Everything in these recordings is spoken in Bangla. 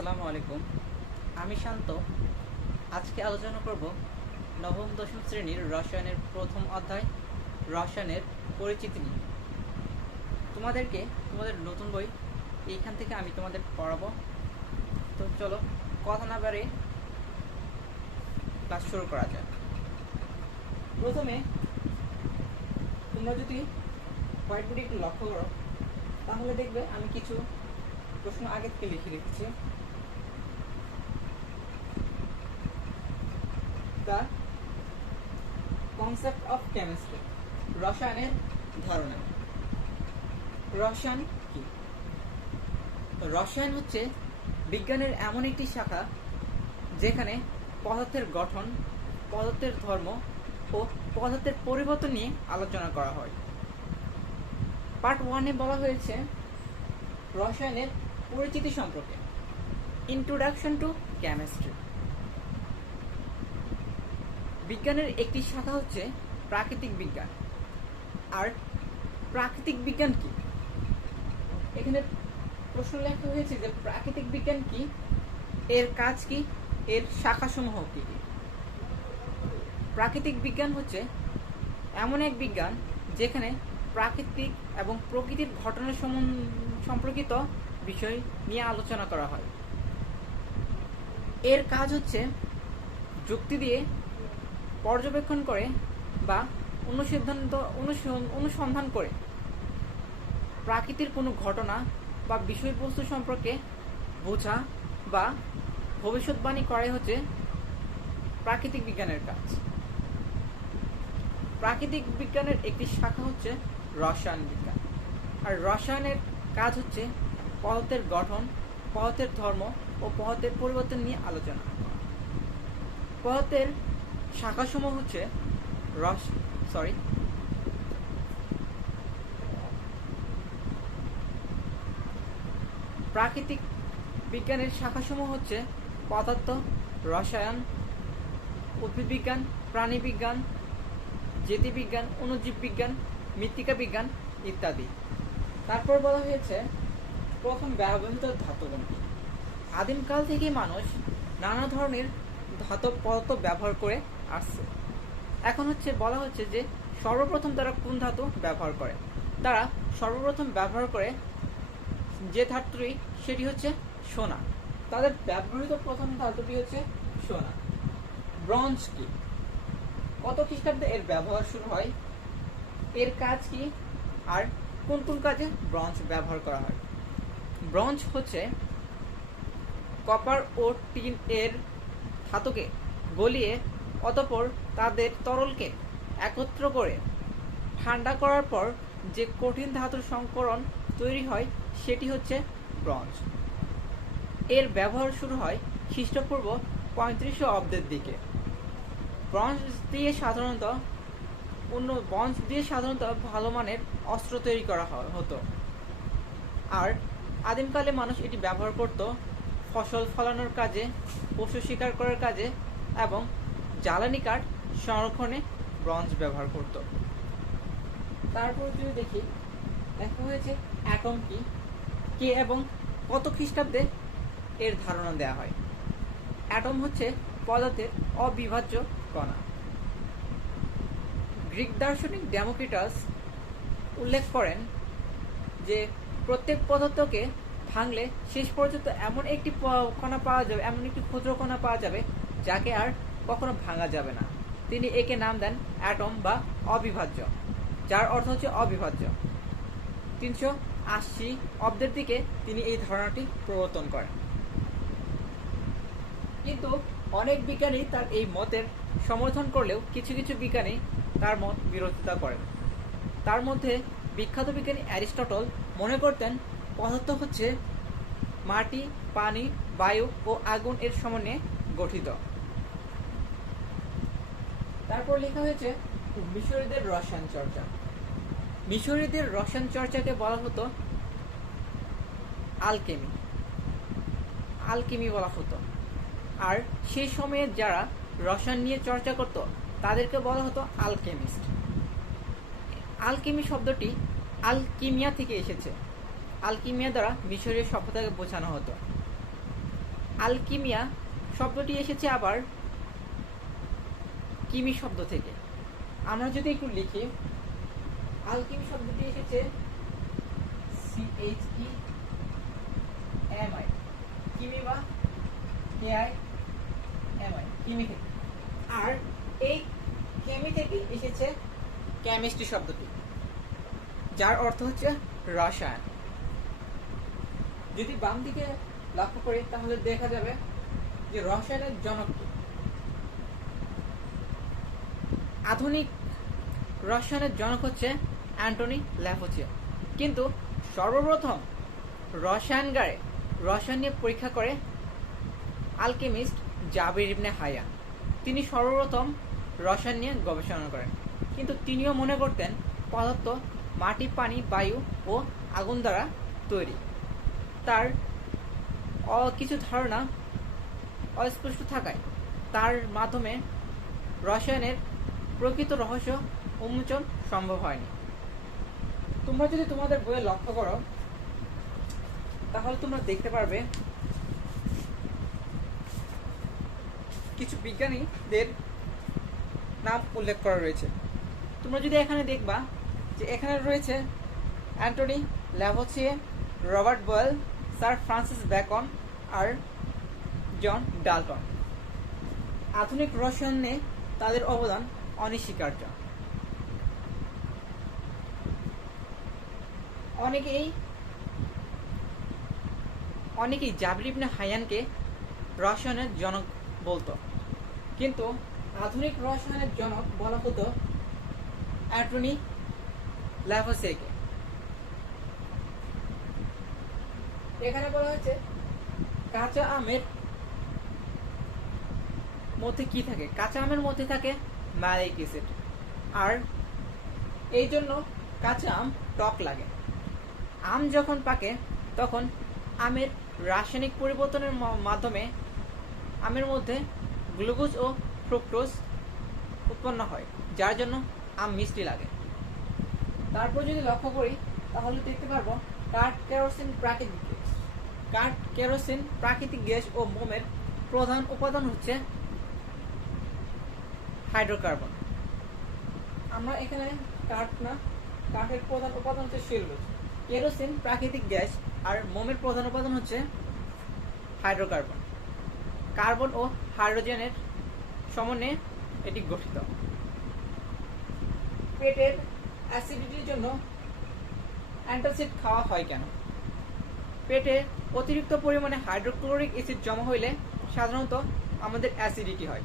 আসসালামু আলাইকুম। আমি শান্ত। আজকে আলোচনা করব নবম দশম শ্রেণীর রসায়নের প্রথম অধ্যায় রসায়নের পরিচিতি নিয়ে। তোমাদেরকে তোমাদের নতুন বই এইখান থেকে আমি তোমাদের পড়াবো। তো চলো কথা না বাড়িয়ে ক্লাস শুরু করা যাক। প্রথমে তোমরা যদি হোয়াইট বোর্ডে একটু লক্ষ্য করো তাহলে দেখবে আমি কিছু প্রশ্ন আগে থেকে লিখে রেখেছি। The concept of chemistry, রসায়নের ধারণা। রসায়ন কি? রসায়ন হচ্ছে বিজ্ঞানের এমন একটি শাখা যেখানে পদার্থের গঠন, পদার্থের ধর্ম ও পদার্থের পরিবর্তন নিয়ে আলোচনা করা হয়। পার্ট 1-এ বলা হয়েছে রসায়নের পরিচিতি সম্পর্কে, ইন্ট্রোডাকশন টু কেমিস্ট্রি। বিজ্ঞানের একটি শাখা হচ্ছে প্রাকৃতিক বিজ্ঞান। আর প্রাকৃতিক বিজ্ঞান কি? এখানে প্রশ্ন লেখা হয়েছে যে প্রাকৃতিক বিজ্ঞান কি, এর কাজ কি, এর শাখাসমূহ কি কি। প্রাকৃতিক বিজ্ঞান হচ্ছে এমন এক বিজ্ঞান যেখানে প্রাকৃতিক এবং প্রকৃতির ঘটনা সম্পর্কিত বিষয় নিয়ে আলোচনা করা হয়। এর কাজ হচ্ছে যুক্তি দিয়ে পর্যবেক্ষণ করে বা অনুসন্ধান করে প্রাকৃতির কোনো ঘটনা বা বিষয়বস্তু সম্পর্কে বোঝা বা ভবিষ্যৎবাণী করাই হচ্ছে প্রাকৃতিক বিজ্ঞানের কাজ। প্রাকৃতিক বিজ্ঞানের একটি শাখা হচ্ছে রসায়ন বিজ্ঞান। আর রসায়নের কাজ হচ্ছে পদার্থের গঠন, পদার্থের ধর্ম ও পদার্থের পরিবর্তন নিয়ে আলোচনা। পদার্থের শাখাসমূহ হচ্ছে প্রাকৃতিক বিজ্ঞানের শাখাসমূহ হচ্ছে পদার্থ, রসায়ন, উদ্ভিদবিজ্ঞান, প্রাণীবিজ্ঞান, জ্যোতির্বিজ্ঞান, অণুজীব বিজ্ঞান, মৃত্তিকা বিজ্ঞান ইত্যাদি। তারপর বলা হয়েছে প্রথম ব্যবহৃত ধাতবন। আদিমকাল থেকে মানুষ নানা ধরনের ধাতব পদার্থ ব্যবহার করে আসছে। এখন বলা হচ্ছে যে সর্বপ্রথম তারা কোন ধাতু ব্যবহার করে। তারা সর্বপ্রথম ব্যবহার করে যে ধাতুটি সেটি হচ্ছে সোনা। তাদের ব্যবহৃত প্রথম ধাতুটি হচ্ছে সোনা। ব্রোঞ্জ কি? কত খ্রিস্টাব্দে এর ব্যবহার শুরু হয়, এর কাজ কি, আর কোন কোন কাজে ব্রোঞ্জ ব্যবহার করা হয়। ব্রোঞ্জ হচ্ছে কপার ও টিন এর ধাতুকে গলিয়ে অতঃপর তাদের তরলকে একত্র করে ঠান্ডা করার পর যে কঠিন ধাতুর সংকরণ তৈরি হয় সেটি হচ্ছে ব্রোঞ্জ। এর ব্যবহার শুরু হয় খ্রিস্টপূর্ব 3500 অব্দের দিকে। ব্রোঞ্জ দিয়ে সাধারণত ভালো মানের অস্ত্র তৈরি করা হতো। আর আদিমকালে মানুষ এটি ব্যবহার করত ফসল ফলানোর কাজে, পশু শিকার করার কাজে এবং জ্বালানি কাঠ সংরক্ষণে ব্রোঞ্জ ব্যবহার করত। তারপর যদি দেখি দেখা হয়েছে অ্যাটম কি, কে এবং কত খ্রিস্টাব্দে এর ধারণা দেওয়া হয়। অ্যাটম হচ্ছে পদার্থের অবিভাজ্য কণা। গ্রিক দার্শনিক ডেমোক্রিটাস উল্লেখ করেন যে প্রত্যেক পদার্থকে ভাঙলে শেষ পর্যন্ত এমন একটি কণা পাওয়া যাবে, এমন একটি ক্ষুদ্র কণা পাওয়া যাবে যাকে আর কখনো ভাঙা যাবে না। তিনি একে নাম দেন অ্যাটম বা অবিভাজ্য, যার অর্থ হচ্ছে অবিভাজ্য। 380 অব্দের দিকে তিনি এই ধারণাটি প্রবর্তন করেন। কিন্তু অনেক বিজ্ঞানী তার এই মতের সমর্থন করলেও কিছু কিছু বিজ্ঞানী তার মত বিরোধিতা করেন। তার মধ্যে বিখ্যাত বিজ্ঞানী অ্যারিস্টটল মনে করতেন পদার্থ হচ্ছে মাটি, পানি, বায়ু ও আগুন এর সমন্বয়ে গঠিত। তারপর লেখা হয়েছে মিশরীয়দের রসায়ন চর্চা। মিশরীয়দের রসায়ন চর্চাকে বলা হতো আলকেমি বলা হতো। আর সেই সময়ে যারা রসায়ন নিয়ে চর্চা করত তাদেরকে বলা হতো আলকেমিস্ট। আলকেমি শব্দটি আলকিমিয়া থেকে এসেছে। আলকিমিয়া দ্বারা মিশরীয় সভ্যতাকে বোঝানো হতো। আলকিমিয়া শব্দটি এসেছে আবার কিমি শব্দ থেকে। আমরা যদি একটু লিখি, আলকিমি শব্দটি এসেছে CHEMI, কিমি বা KIMI, কিমি থেকে। আর এই কেমি থেকে এসেছে কেমিস্ট্রি শব্দটি, যার অর্থ হচ্ছে রসায়ন। যদি বাম দিকে লক্ষ্য করি তাহলে দেখা যাবে যে রসায়নের জনক কে? আধুনিক রসায়নের জনক হচ্ছে অ্যান্টনি ল্যাভোসিয়ার। কিন্তু সর্বপ্রথম রসায়নগারে রসায়ন নিয়ে পরীক্ষা করে আলকেমিস্ট জাবির ইবনে হায়ান। তিনি সর্বপ্রথম রসায়ন নিয়ে গবেষণা করেন। কিন্তু তিনিও মনে করতেন পদার্থ মাটি, পানি, বায়ু ও আগুন দ্বারা তৈরি। তার কিছু ধারণা অস্পষ্ট থাকায় তার মাধ্যমে রসায়নের প্রকৃত রহস্য উন্মোচন সম্ভব হয়নি। তোমরা যদি তোমাদের বইয়ে লক্ষ্য করো তাহলে তোমরা দেখতে পারবে কিছু বিজ্ঞানীদের নাম উল্লেখ করা রয়েছে। তোমরা যদি এখানে দেখবা যে এখানে রয়েছে Antoine Lavoisier, Robert Boyle, sir Francis Bacon আর জন ডাল্টন। আধুনিক রসায়নে তাদের অবদান অনস্বীকার্য। অনেকেই জাবির ইবনে হায়ানকে রসায়নের জনক বলতো, কিন্তু আধুনিক রসায়নের জনক বলা হতো অ্যান্টনি ল্যাভোসিয়েকে। এখানে বলা হয়েছে কাঁচা আমের মধ্যে কি থাকে? কাঁচা আমের মধ্যে থাকে ম্যালিক অ্যাসিড, আর এই জন্য কাঁচা আম টক লাগে। আম যখন পাকে তখন আমের রাসায়নিক পরিবর্তনের মাধ্যমে আমের মধ্যে গ্লুকোজ ও ফ্রুক্টোজ উৎপন্ন হয়, যার জন্য আম মিষ্টি লাগে। তারপর যদি লক্ষ্য করি তাহলে দেখতে পারবো কাঠ, কেরোসিন প্রাকৃতিক গ্যাস। কাঠ, কেরোসিন প্রাকৃতিক গ্যাস ও মোমের প্রধান উপাদান হচ্ছে হাইড্রোকার্বন। আমরা এখানে কাঠ না, কাঠের প্রধান উপাদান হচ্ছে সেলুলোজ। কেরোসিন প্রাকৃতিক গ্যাস আর মোমের প্রধান উপাদান হচ্ছে হাইড্রোকার্বন। কার্বন ও হাইড্রোজেনের সমন্বয়ে এটি গঠিত। পেটের অ্যাসিডিটির জন্য অ্যান্টাসিড খাওয়া হয় কেন? পেটে অতিরিক্ত পরিমাণে হাইড্রোক্লোরিক অ্যাসিড জমা হইলে সাধারণত আমাদের অ্যাসিডিটি হয়।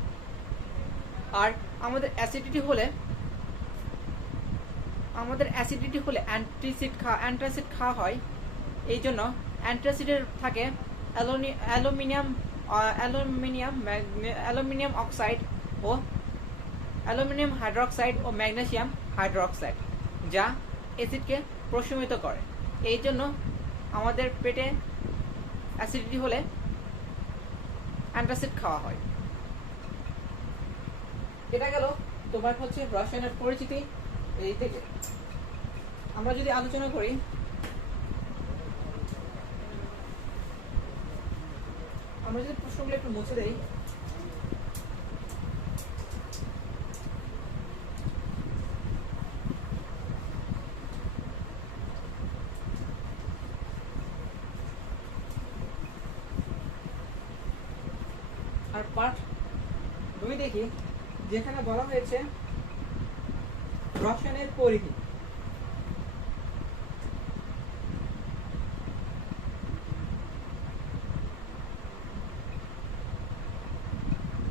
আর আমাদের অ্যাসিডিটি হলে অ্যান্টাসিড খাওয়া হয়। এই জন্য অ্যান্টাসিডের থাকে অ্যালুমিনিয়াম অক্সাইড ও অ্যালুমিনিয়াম হাইড্রোক্সাইড ও ম্যাগনেসিয়াম হাইড্রোক্সাইড, যা অ্যাসিডকে প্রশমিত করে। এই জন্য আমাদের পেটে অ্যাসিডিটি হলে অ্যান্টাসিড খাওয়া হয়। এটা গেল তোমার হচ্ছে রসায়নের পরিচিতি। এই থেকে আমরা যদি আলোচনা করি, আমরা যদি প্রশ্নগুলো একটু মুছে দেই, আর পার্ট 2 দেখি, যেখানে বলা হয়েছে রসায়নের পরিধি।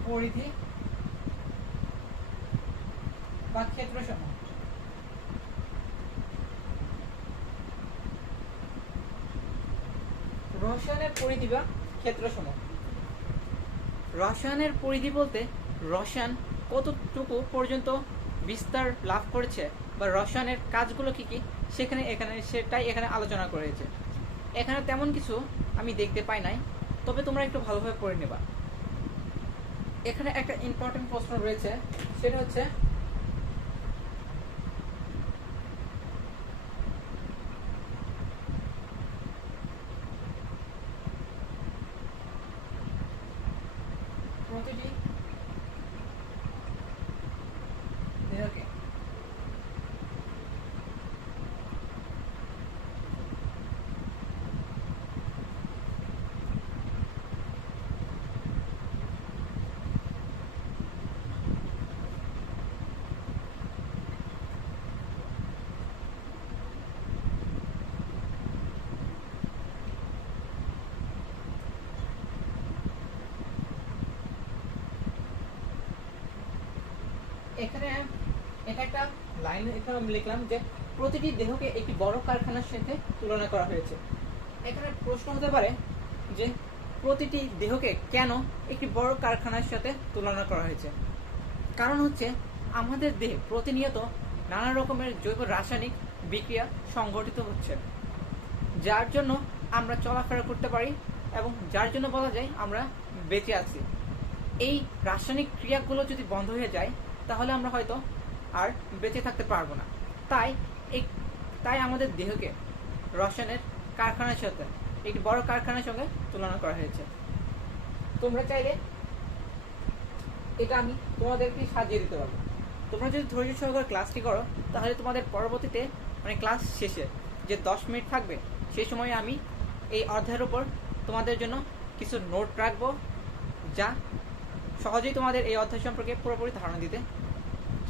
পরিধি বা ক্ষেত্রসমূহ। রসায়নের পরিধি বা ক্ষেত্রসমূহ। রসায়নের পরিধি বলতে রসায়ন কতটুকু পর্যন্ত বিস্তার লাভ করেছে বা রসায়নের কাজগুলো কি কি সেটাই এখানে আলোচনা করেছে। এখানে তেমন কিছু আমি দেখতে পাই নাই, তবে তোমরা একটু ভালোভাবে পড়ে নেবা। এখানে একটা ইম্পর্টেন্ট প্রশ্ন রয়েছে, সেটা হচ্ছে প্রতিটি দেহকে এখানে এটা একটা লাইন এখানে আমি লিখলাম যে প্রতিটি দেহকে একটি বড় কারখানার সাথে তুলনা করা হয়েছে। এখানে প্রশ্ন হতে পারে যে প্রতিটি দেহকে কেন একটি বড় কারখানার সাথে তুলনা করা হয়েছে। কারণ হচ্ছে আমাদের দেহে প্রতিনিয়ত নানা রকমের জৈব রাসায়নিক বিক্রিয়া সংঘটিত হচ্ছে, যার জন্য আমরা চলাফেরা করতে পারি এবং যার জন্য বলা যায় আমরা বেঁচে আছি। এই রাসায়নিক ক্রিয়াগুলো যদি বন্ধ হয়ে যায় তাহলে আমরা হয়তো আর বেঁচে থাকতে পারবো না। তাই আমাদের দেহকে রসায়নের কারখানার সাথে একটি বড় কারখানার সঙ্গে তুলনা করা হয়েছে। তোমরা চাইলে এটা আমি তোমাদেরকে সাজিয়ে দিতে পারবো। তোমরা যদি ধৈর্য সহকারে ক্লাসটি করো তাহলে তোমাদের পরবর্তীতে মানে ক্লাস শেষে যে 10 মিনিট থাকবে সেই সময় আমি এই অধ্যায়ের উপর তোমাদের জন্য কিছু নোট রাখবো, যা সহজেই তোমাদের এই অধ্যায় সম্পর্কে পুরোপুরি ধারণা দিতে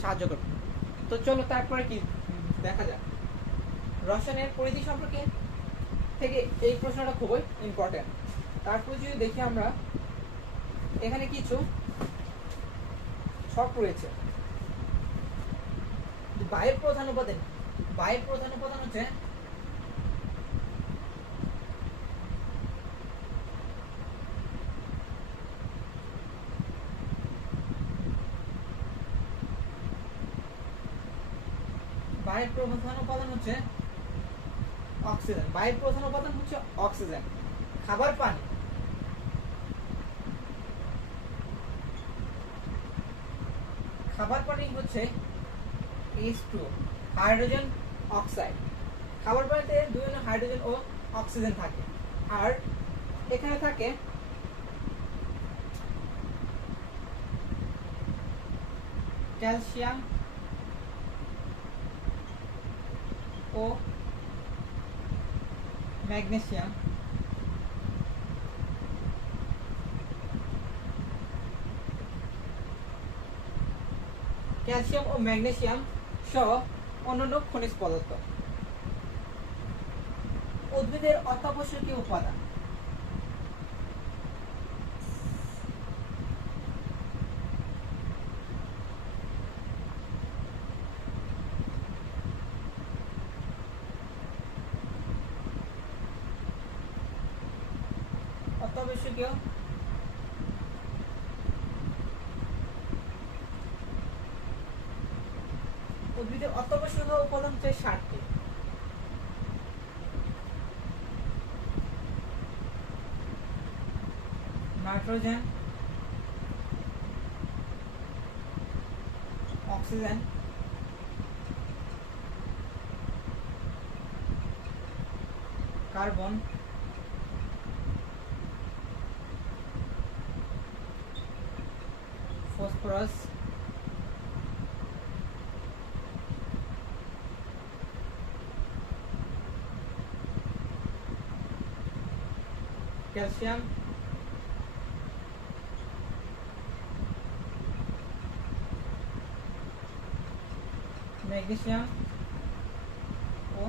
সাহায্য করবে। তো চলো তারপরে কি দেখা যাক। রসায়নের পরিধি সম্পর্কে থেকে এই প্রশ্নটা খুবই ইম্পর্টেন্ট। তারপর যদি দেখি আমরা এখানে কিছু ছক রয়েছে। বায়ুর প্রধান উপাদান হচ্ছে অক্সিজেন। বায়ুর প্রধান উপাদান হচ্ছে অক্সিজেন। খাবার পানি হচ্ছে H2O, হাইড্রোজেন অক্সাইড। খাবার পানিতে দুই ধরনের হাইড্রোজেন ও অক্সিজেন থাকে। আর এখানে থাকে ক্যালসিয়াম ও ম্যাগনেসিয়াম। ক্যালসিয়াম ও ম্যাগনেসিয়াম সহ অন্যান্য খনিজ পদার্থ। উদ্ভিদের অত্যাবশ্যকীয় উপাদান উদ্ভিদের অত্যাবশ্যকীয় উপাদান হচ্ছে 7টি। Nitrogen, oxygen, carbon, phosphorus, calcium, magnesium ও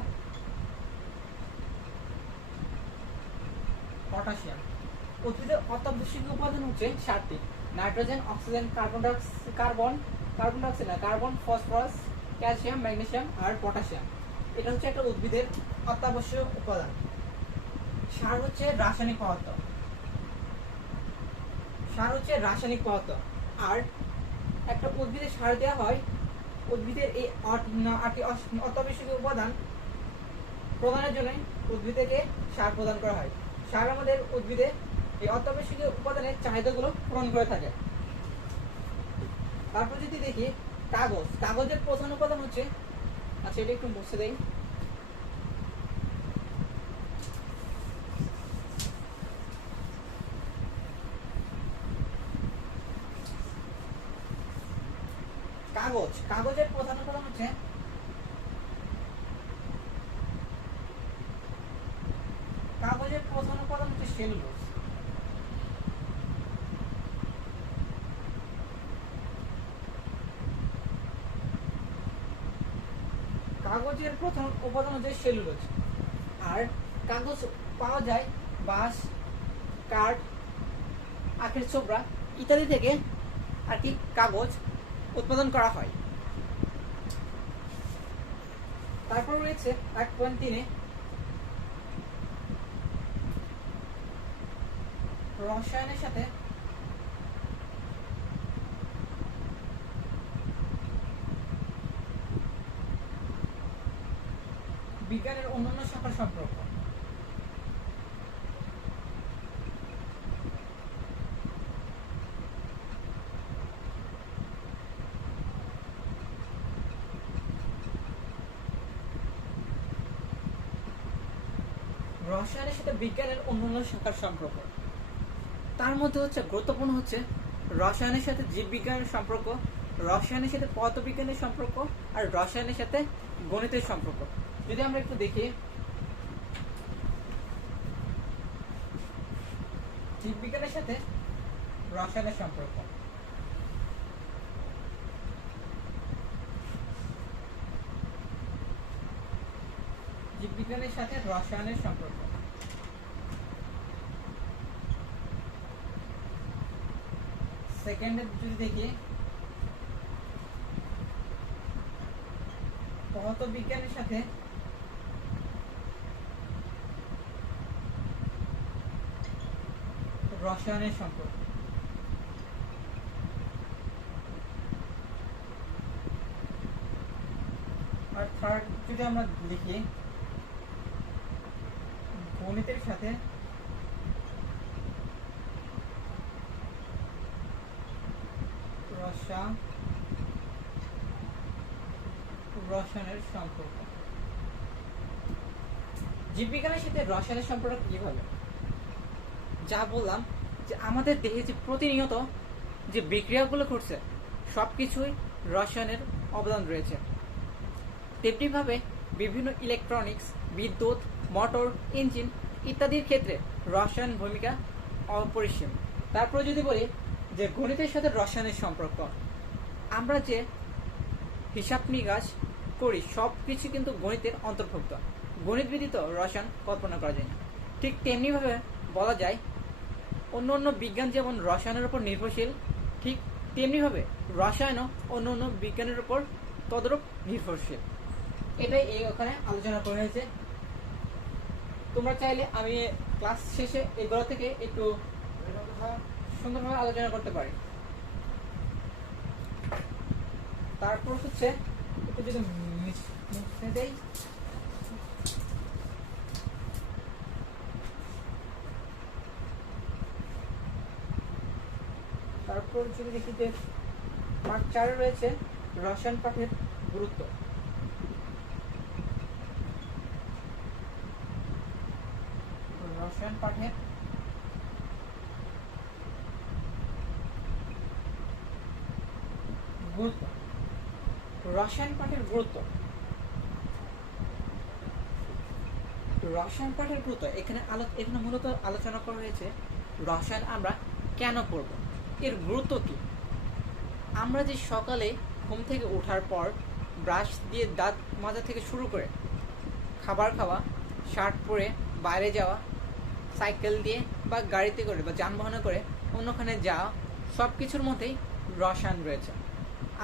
পটাশিয়াম। উদ্ভিদের অত্যাবশ্যকীয় উপাদান হচ্ছে 7টি। Nitrogen, oxygen, carbon, phosphorus, calcium, magnesium আর পটাশিয়াম। এটা হচ্ছে একটা উদ্ভিদের অত্যাবশ্যক উপাদান। সার হচ্ছে রাসায়নিক পদার্থ। আর একটা উদ্ভিদে সার দেওয়া হয় উদ্ভিদের এই 8টি অত্যাবশ্যকীয় উপাদান প্রদানের জন্য উদ্ভিদকে সার প্রদান করা হয়। সার আমাদের উদ্ভিদে এই অত্যাবশ্যকীয় উপাদানের চাহিদাগুলো পূরণ করে থাকে। তারপর যদি দেখি কাগজের প্রধান উপাদান হচ্ছে, আচ্ছা এটা একটু মুছে দেই। কাগজের প্রধান উপাদান হচ্ছে সেলুলোজ। কাগজের প্রধান উপাদান হচ্ছে সেলুলোজ। আর কাগজ পাওয়া যায় বাঁশ, কাঠ, আখের ছোবড়া ইত্যাদি থেকে আর কি কাগজ উৎপাদন করা হয়। তারপর রয়েছে 1.3 রসায়নের সাথে বিজ্ঞানের অন্যান্য শাখার সম্পর্ক। রসায়নের সাথে বিজ্ঞানের অন্যান্য শাখার সম্পর্ক, তার মধ্যে হচ্ছে গুরুত্বপূর্ণ হচ্ছে রসায়নের সাথে জীববিজ্ঞানের সম্পর্ক, রসায়নের সাথে পদার্থবিজ্ঞানের সম্পর্ক, আর রসায়নের সাথে গণিতের সম্পর্ক। যদি আমরা একটু দেখি জীববিজ্ঞানের সাথে রসায়নের সম্পর্ক, জীববিজ্ঞানের সাথে রসায়নের সম্পর্ক। সেকেন্ডে যদি দেখি পদার্থবিজ্ঞানের সাথে রসায়নের সম্পর্ক। আর থার্ড যদি আমরা লিখি গণিতের সাথে রসায়নের সম্পর্ক। জীববিজ্ঞানের সাথে রসায়নের সম্পর্ক কিভাবে? যা বললাম যে আমাদের দেহে যে প্রতিনিয়ত যে বিক্রিয়াগুলো ঘটছে সবকিছুই রসায়নের অবদান রয়েছে। তেমনিভাবে বিভিন্ন ইলেকট্রনিক্স, বিদ্যুৎ, মোটর, ইঞ্জিন ইত্যাদির ক্ষেত্রে রসায়ন ভূমিকা অপরিসীম। তারপরে যদি বলি যে গণিতের সাথে রসায়নের সম্পর্ক, আমরা যে হিসাব নিকাশ করি সব কিছু কিন্তু গণিতের অন্তর্ভুক্ত। গণিত ব্যতীত রসায়ন কল্পনা করা যায় না। ঠিক তেমনিভাবে বলা যায় অন্য অন্য বিজ্ঞান যেমন রসায়নের উপর নির্ভরশীল, ঠিক তেমনিভাবে রসায়নও অন্য অন্য বিজ্ঞানের উপর তদরূপ নির্ভরশীল। এটাই এই ওখানে আলোচনা করা হয়েছে। তোমরা চাইলে আমি ক্লাস শেষে এগুলো থেকে একটু সুন্দরভাবে আলোচনা করতে পারি। তারপর হচ্ছে একটু যদি মুছে দেই, তারপর যদি দেখি যে পাঠ 4 রয়েছে রসায়ন পাঠের গুরুত্ব। রসায়ন পাঠের গুরুত্ব, রসায়ন পাঠের গুরুত্ব, রসায়ন পাঠের গুরুত্ব এখানে মূলত আলোচনা করা হয়েছে রসায়ন আমরা কেন পড়ব, এর গুরুত্ব কি। আমরা যে সকালে ঘুম থেকে ওঠার পর ব্রাশ দিয়ে দাঁত মাজা থেকে শুরু করে খাবার খাওয়া, শার্ট পরে বাইরে যাওয়া, সাইকেল দিয়ে বা গাড়িতে করে বা যানবাহনে করে অন্যখানে যাওয়া, সব কিছুর মধ্যেই রসায়ন রয়েছে।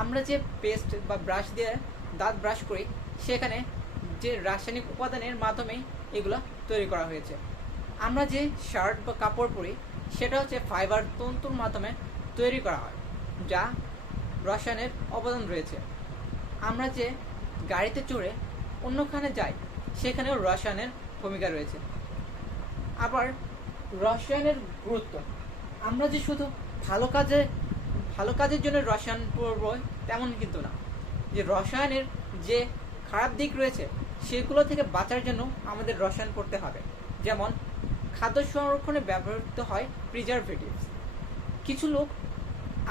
আমরা যে পেস্ট বা ব্রাশ দিয়ে দাঁত ব্রাশ করি সেখানে যে রাসায়নিক উপাদানের মাধ্যমেই এগুলো তৈরি করা হয়েছে। আমরা যে শার্ট বা কাপড় পরি সেটা হচ্ছে ফাইবার তন্তুর মাধ্যমে তৈরি করা হয়, যা রসায়নের অবদান রয়েছে। আমরা যে গাড়িতে চড়ে অন্যখানে যাই সেখানেও রসায়নের ভূমিকা রয়েছে। আবার রসায়নের গুরুত্ব, আমরা যে শুধু ভালো কাজের জন্য রসায়ন পড়ব তেমন কিন্তু না, যে রসায়নের যে খারাপ দিক রয়েছে সেগুলো থেকে বাঁচার জন্য আমাদের রসায়ন পড়তে হবে। যেমন খাদ্য সংরক্ষণে ব্যবহৃত হয় প্রিজারভেটিভস। কিছু লোক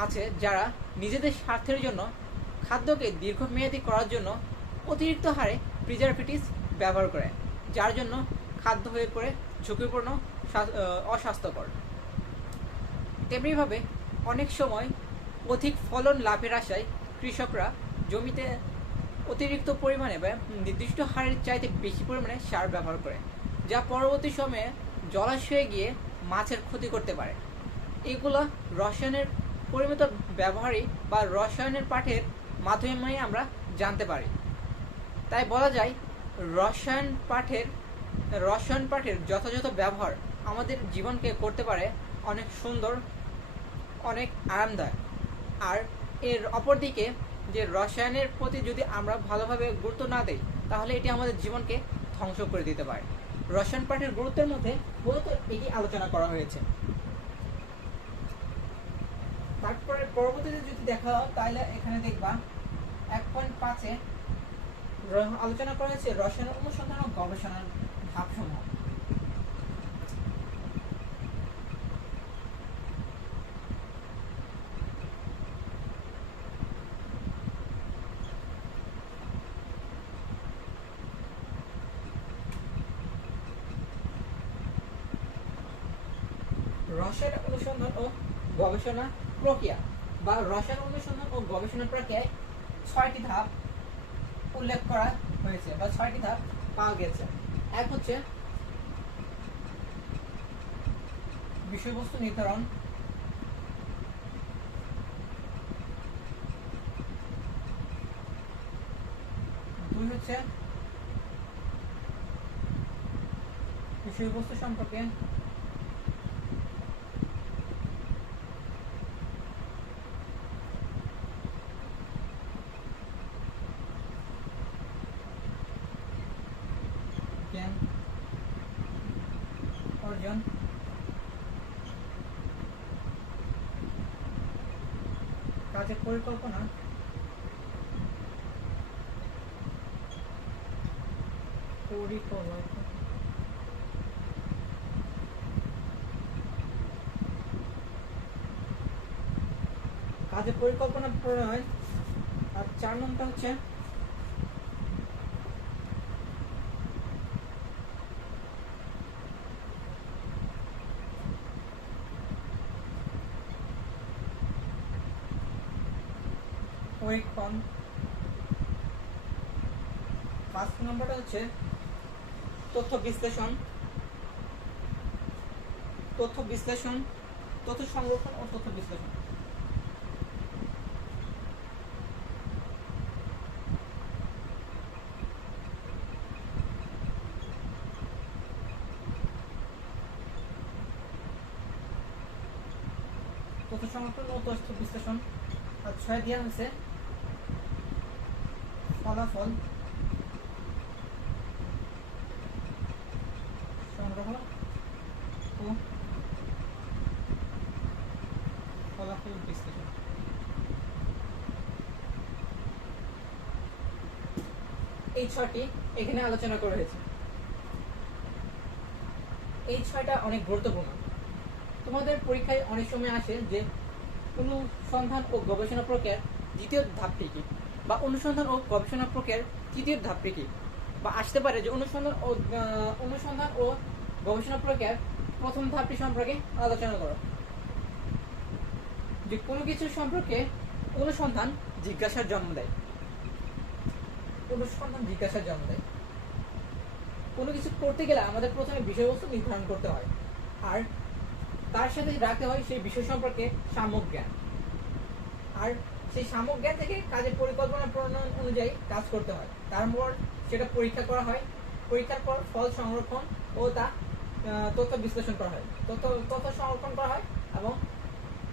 আছে যারা নিজেদের স্বার্থের জন্য খাদ্যকে দীর্ঘমেয়াদী করার জন্য অতিরিক্ত হারে প্রিজারভেটিভস ব্যবহার করে, যার জন্য খাদ্য হয়ে পড়ে ঝুঁকিপূর্ণ, অস্বাস্থ্যকর। তেমনিভাবে অনেক সময় অধিক ফলন লাভের আশায় কৃষকরা জমিতে অতিরিক্ত পরিমাণে বা নির্দিষ্ট হারের চাইতে বেশি পরিমাণে সার ব্যবহার করে, যা পরবর্তী সময়ে জলাশয়ে গিয়ে মাছের ক্ষতি করতে পারে। এগুলো রসায়নের পরিমিত ব্যবহারই বা রসায়নের পাঠের মাধ্যমে আমরা জানতে পারি। তাই বলা যায় রসায়ন পাঠের যথাযথ ব্যবহার আমাদের জীবনকে করতে পারে অনেক সুন্দর, অনেক আরামদায়ক। আর এর অপরদিকে যে রসায়নের প্রতি যদি আমরা ভালোভাবে গুরুত্ব না দিই, তাহলে এটি আমাদের জীবনকে ধ্বংস করে দিতে পারে। রসায়ন পাঠের গুরুত্বের মধ্যে মূলত এটি আলোচনা করা হয়েছে। তারপরে পরবর্তীতে যদি দেখা হয়, তাহলে এখানে দেখবা 1.5 আলোচনা করা হয়েছে রসায়ন অনুসন্ধান ও গবেষণার ধাপসমূহ। রসায়ন অনুসন্ধান ও গবেষণা প্রক্রিয়া বা রসায়ন অনুসন্ধান ও গবেষণা প্রক্রিয়ায় 6টি ধাপ উল্লেখ করা হয়েছে বা 6টি ধাপ পাওয়া গেছে। এক হচ্ছে বিষয়বস্তু নির্ধারণ, দুই হচ্ছে বিষয়বস্তু সম্পর্কে জ্ঞান অর্জন, কাজের পরিকল্পনা, কাজের পরিকল্পনা প্রণয়ন। আর 4 নম্বরটা হচ্ছে পরীক্ষণ। 5 নম্বরটা হচ্ছে তথ্য বিশ্লেষণ, তথ্য সংরক্ষণ ও তথ্য বিশ্লেষণ। তথ্য সংরক্ষণ ও তথ্য বিশ্লেষণ। আর 6 দেওয়া হয়েছে ফলাফল সংগ্রহ ও ফলাফল বিশ্লেষণ। এই 6টি এখানে আলোচনা করা হয়েছে। এই 6টা অনেক গুরুত্বপূর্ণ। তোমাদের পরীক্ষায় অনেক সময় আসে যে অনুসন্ধান ও গবেষণা প্রক্রিয়ার দ্বিতীয় ধাপটি কি, বা অনুসন্ধান ও গবেষণা প্রক্রিয়ার তৃতীয় ধাপটি কি, বা আসতে পারে যে অনুসন্ধান ও গবেষণা প্রক্রিয়ার প্রথম ধাপটি সম্পর্কে আলোচনা করো। যে কোনো কিছু সম্পর্কে অনুসন্ধান জিজ্ঞাসার জন্ম দেয়। কোনো কিছু করতে গেলে আমাদের প্রথমে বিষয়বস্তু নির্ধারণ করতে হয়, আর তার সাথে রাখতে হয় সেই বিষয় সম্পর্কে সামগ্রিক জ্ঞান। আর সেই সামগ্রিক জ্ঞান থেকে কাজের পরিকল্পনা প্রণয়ন অনুযায়ী কাজ করতে হয়। তারপর সেটা পরীক্ষা করা হয়, পরীক্ষার পর ফল সংরক্ষণ ও তা তথ্য বিশ্লেষণ করা হয়, তথ্য সংরক্ষণ করা হয় এবং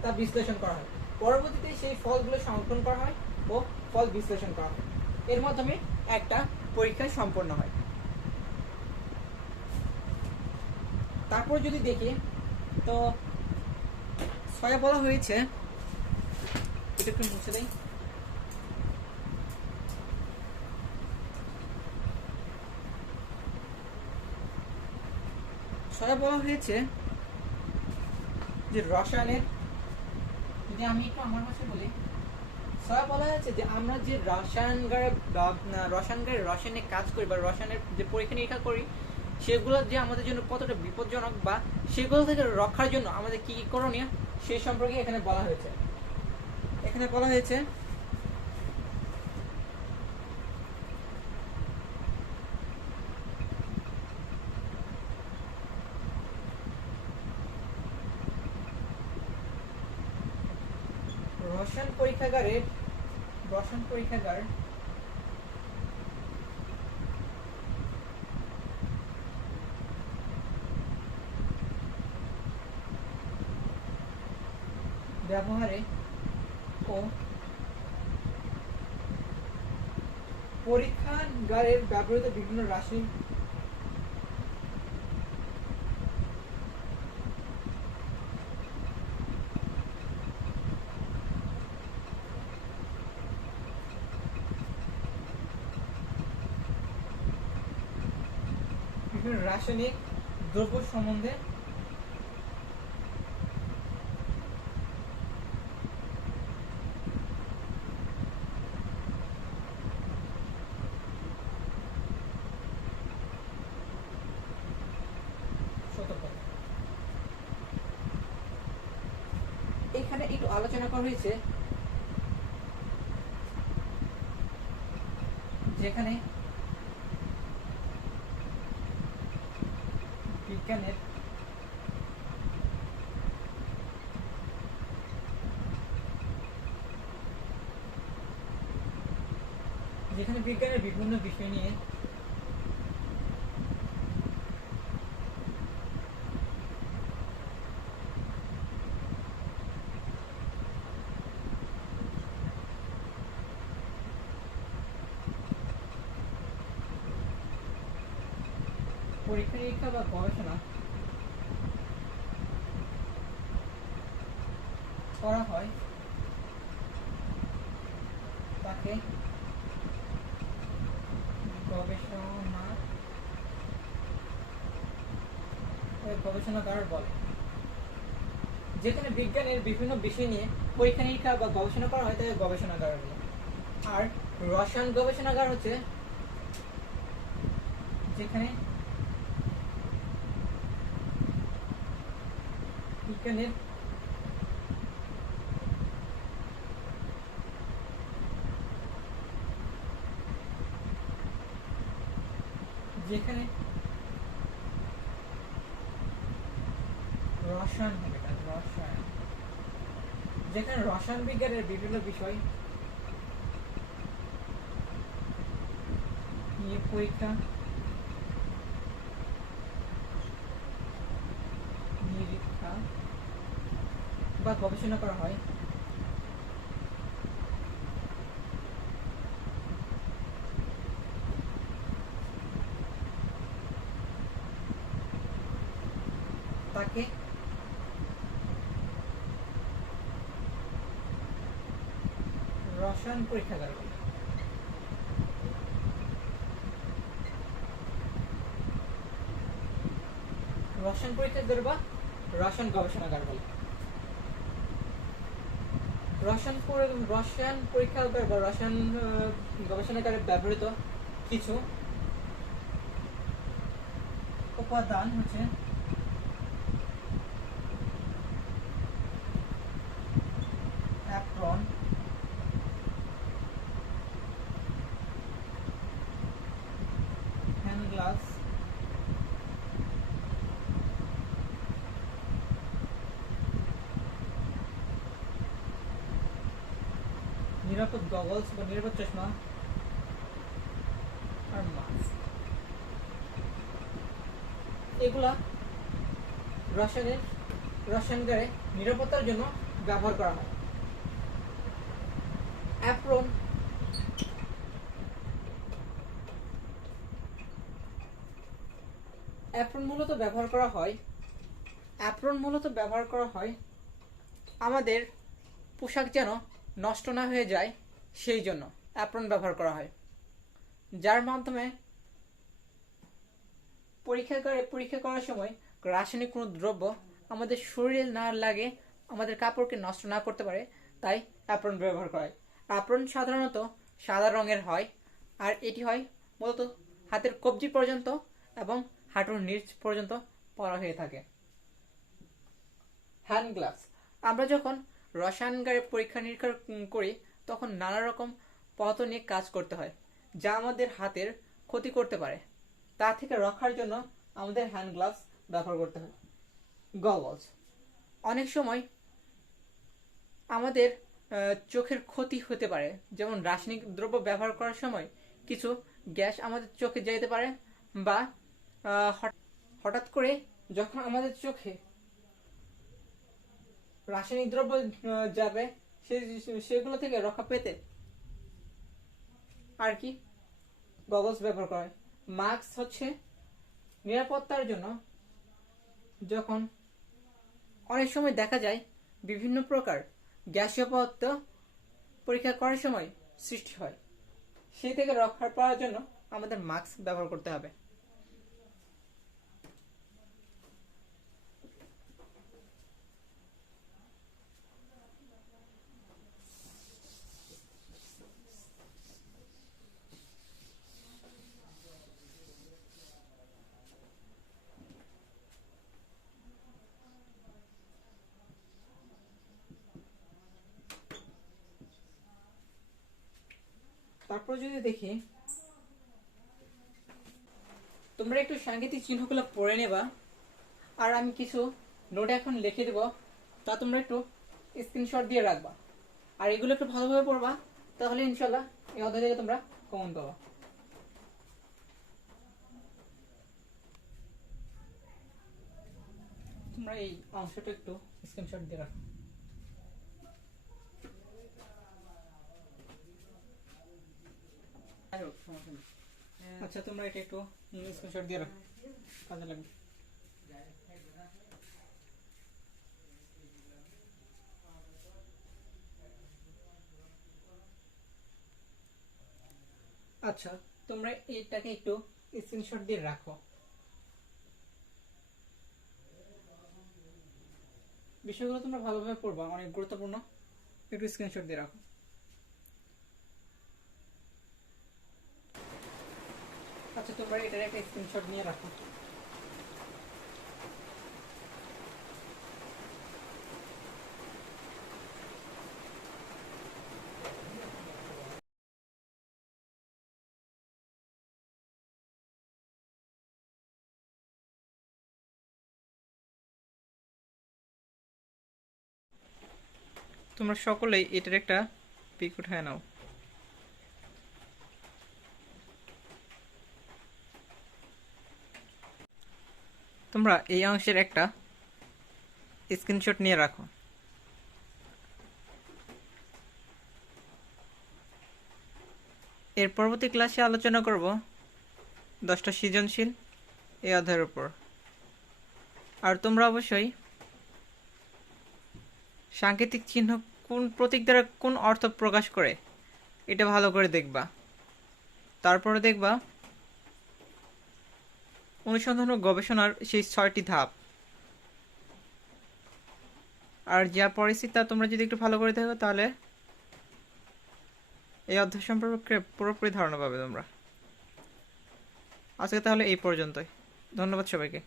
তা বিশ্লেষণ করা হয়। পরবর্তীতে সেই ফলগুলো সংরক্ষণ করা হয় ও ফল বিশ্লেষণ করা হয়। এর মাধ্যমে একটা পরীক্ষা সম্পন্ন হয়। তারপর যদি দেখি তো 6 বলা হয়েছে, এটা একটু মুছে দেই। 6 বলা হয়েছে যে রসায়নের, যদি আমি একটু আমার ভাষায় বলি, ছয় বলা হয়েছে যে আমরা যে রসায়নগারে রাসায়নিক কাজ করি বা রসায়নের যে পরীক্ষা নিরীক্ষা করি, সেগুলো যে আমাদের জন্য কতটা বিপজ্জনক বা সেগুলো থেকে রক্ষার জন্য আমাদের কি কি করণীয় সেই সম্পর্কে এখানে বলা হয়েছে। এখানে বলা হয়েছে রসায়ন পরীক্ষাগার ব্যবহারে ও পরীক্ষাগারে ব্যবহৃত বিভিন্ন রাসায়নিক দ্রব্য সম্বন্ধে সতর্কতা। এখানে একটু আলোচনা করা হয়েছে যেখানে বিজ্ঞানের বিভিন্ন বিষয় নিয়ে পরীক্ষা নিরীক্ষা বা গবেষণা করা হয় তাকে গবেষণাগার বলে। যেখানে বিজ্ঞানের বিভিন্ন বিষয় নিয়ে পরীক্ষা নিরীক্ষা বা গবেষণা করা হয় তাকে গবেষণাগার বলে। আর রসায়ন গবেষণাগার হচ্ছে যেখানে বিজ্ঞানের যেখানে রসায়ন বিজ্ঞানের বিভিন্ন বিষয় নিয়ে পরীক্ষা নিরীক্ষা বা গবেষণা করা হয় তাকে রসায়ন পরীক্ষাগার বলে। রসায়ন পরীক্ষাগার বা রসায়ন গবেষণাগার বলে। রসায়ন পরীক্ষাগার বা রসায়ন গবেষণাগারে ব্যবহৃত কিছু উপাদান হচ্ছে অ্যাপ্রন, হ্যান্ড গ্লাভস, নিরাপদ গগলস বা নিরাপদ চশমা আর মাস্ক। এগুলা রসায়নগারে নিরাপত্তার জন্য ব্যবহার করা হয়। অ্যাপ্রন মূলত ব্যবহার করা হয় আমাদের পোশাক যেন নষ্ট না হয়ে যায় সেই জন্য অ্যাপ্রন ব্যবহার করা হয়, যার মাধ্যমে পরীক্ষা করার সময় রাসায়নিক কোনো দ্রব্য আমাদের শরীরে না লাগে, আমাদের কাপড়কে নষ্ট না করতে পারে, তাই অ্যাপ্রন ব্যবহার করা হয়। অ্যাপ্রন সাধারণত সাদা রঙের হয়, আর এটি হয় মূলত হাতের কবজি পর্যন্ত এবং হাঁটুর নিচ পর্যন্ত পরা হয়ে থাকে। হ্যান্ড গ্লাভস, আমরা যখন রসায়নগারে পরীক্ষা নিরীক্ষা করি তখন নানা রকম পদার্থ নিয়ে কাজ করতে হয় যা আমাদের হাতের ক্ষতি করতে পারে। তা থেকে রক্ষার জন্য আমাদের হ্যান্ড গ্লাভস ব্যবহার করতে হয়। গগলস, অনেক সময় আমাদের চোখের ক্ষতি হতে পারে, যেমন রাসায়নিক দ্রব্য ব্যবহার করার সময় কিছু গ্যাস আমাদের চোখে যেতে পারে, বা হঠাৎ করে যখন আমাদের চোখে রাসায়নিক দ্রব্য যাবে সেগুলো থেকে রক্ষা পেতে আর কি গগলস ব্যবহার করা হয়। মাস্ক হচ্ছে নিরাপত্তার জন্য। যখন অনেক সময় দেখা যায় বিভিন্ন প্রকার গ্যাসীয় পদার্থ পরীক্ষা করার সময় সৃষ্টি হয়, সেই থেকে রক্ষা পাওয়ার জন্য আমাদের মাস্ক ব্যবহার করতে হবে। তারপর যদি দেখি, তোমরা একটু সাংকেতিক চিহ্নগুলো পড়ে নেবা, আর আমি কিছু নোট এখন লিখে দেবো, তা তোমরা একটু স্ক্রিনশট দিয়ে রাখবা, আর এগুলো একটু ভালোভাবে পড়বা, তাহলে ইনশাল্লাহ এই অধ্যায় থেকে তোমরা কমন পাবা। তোমরা এই অংশটা একটু স্ক্রিনশট দিয়ে রাখো। আচ্ছা, তোমরা এটা একটু স্ক্রিনশট দিয়ে রাখো, কাজে লাগবে। আচ্ছা, তোমরা এটাকে একটু স্ক্রিনশট দিয়ে রাখো। বিষয়গুলো তোমরা ভালোভাবে পড়বা, অনেক গুরুত্বপূর্ণ, একটু স্ক্রিনশট দিয়ে রাখো। আচ্ছা, তোমরা এটার একটা স্ক্রিনশট নিয়ে রাখো। তোমরা সকলেই এটার একটা পিক উঠায় নাও। তোমরা এই অংশের একটা স্ক্রিনশট নিয়ে রাখো। এর পরবর্তী ক্লাসে আলোচনা করব 10টা সৃজনশীল এই অধ্যায়ের উপর। আর তোমরা অবশ্যই সাংকেতিক চিহ্ন কোন প্রতীক দ্বারা কোন অর্থ প্রকাশ করে এটা ভালো করে দেখবা। তারপরে দেখবা অনুসন্ধান ও গবেষণার সেই 6টি ধাপ। আর যা পড়েছি তা তোমরা যদি একটু ভালো করে দেখো তাহলে এই অধ্যায় সম্পর্কে পুরোপুরি ধারণা পাবে তোমরা। আজকে তাহলে এই পর্যন্তই। ধন্যবাদ সবাইকে।